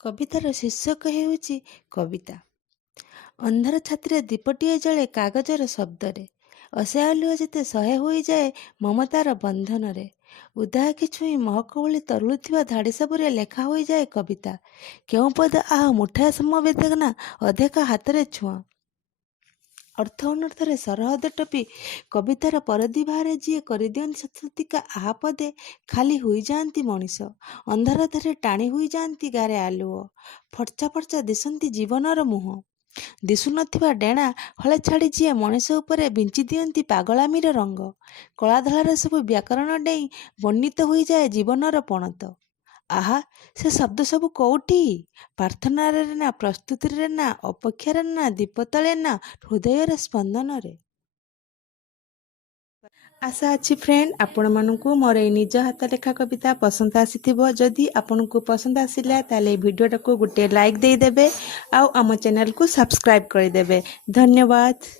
କବିତାର ଶୀର୍ଷକ ହେଉଛି କବିତା। ଅନ୍ଧାର ଛାତିରେ ଦୀପଟିଏ ଜଳେ କାଗଜର ଶବ୍ଦରେ। ଅସହାୟ ଲୁହ ଯେତେ ସହ୍ୟ ହୋଇଯାଏ ମମତାର ବନ୍ଧନରେ। ଉଦା ଆଖି ଛୁଇଁ ମହକ ଭଳି ତରୁଳୁଥିବା ଧାଡ଼ି ସବୁରେ ଲେଖା ହୋଇଯାଏ କବିତା। କେଉଁ ପଦ ମୁଠାଏ ସମବେଦନା ଅଧେକା ହାତରେ ଛୁଆଁ। ଅର୍ଥ ଅନର୍ଥରେ ସରହଦ ଟପି କବିତାର ପରଦି ବାହାରେ ଯିଏ କରିଦିଅନ୍ତି ଶତଶତିକା ଆହା ପଦେ ଖାଲି ହୋଇଯାଆନ୍ତି ମଣିଷ। ଅନ୍ଧାର ଧରେ ଟାଣି ହୋଇଯାଆନ୍ତି ଗାରେ ଆଲୁଅ। ଫର୍ଚ୍ଚା ଫର୍ଚ୍ଚା ଦିଶନ୍ତି ଜୀବନର ମୁହଁ। ଦିଶୁନଥିବା ଡେଣା ହଳେ ଛାଡ଼ି ଯିଏ ମଣିଷ ଉପରେ ବିଞ୍ଚି ଦିଅନ୍ତି ପାଗଳାମୀର ରଙ୍ଗ। କଳା ଧଳାର ସବୁ ବ୍ୟାକରଣ ଡେଇଁ ବର୍ଣ୍ଣିତ ହୋଇଯାଏ ଜୀବନର ପଣତ। ଆହା, ସେ ଶବ୍ଦ ସବୁ କୋଉଠି? ପ୍ରାର୍ଥନାରେ ନା, ପ୍ରସ୍ତୁତିରେ ନା, ଅପେକ୍ଷାରେ ନା, ଦୀପତଳେ ନା, ହୃଦୟର ସ୍ପନ୍ଦନରେ। ଆଶା ଅଛି ଫ୍ରେଣ୍ଡ ଆପଣମାନଙ୍କୁ ମୋର ଏଇ ନିଜ ହାତ ଲେଖା କବିତା ପସନ୍ଦ ଆସିଥିବ। ଯଦି ଆପଣଙ୍କୁ ପସନ୍ଦ ଆସିଲା ତାହେଲେ এই ଭିଡ଼ିଓଟାକୁ ଗୋଟେ ଲାଇକ୍ ଦେଇଦେବେ ଆଉ ଆମ ଚ୍ୟାନେଲକୁ ସବସ୍କ୍ରାଇବ୍ କରିଦେବେ। ଧନ୍ୟବାଦ।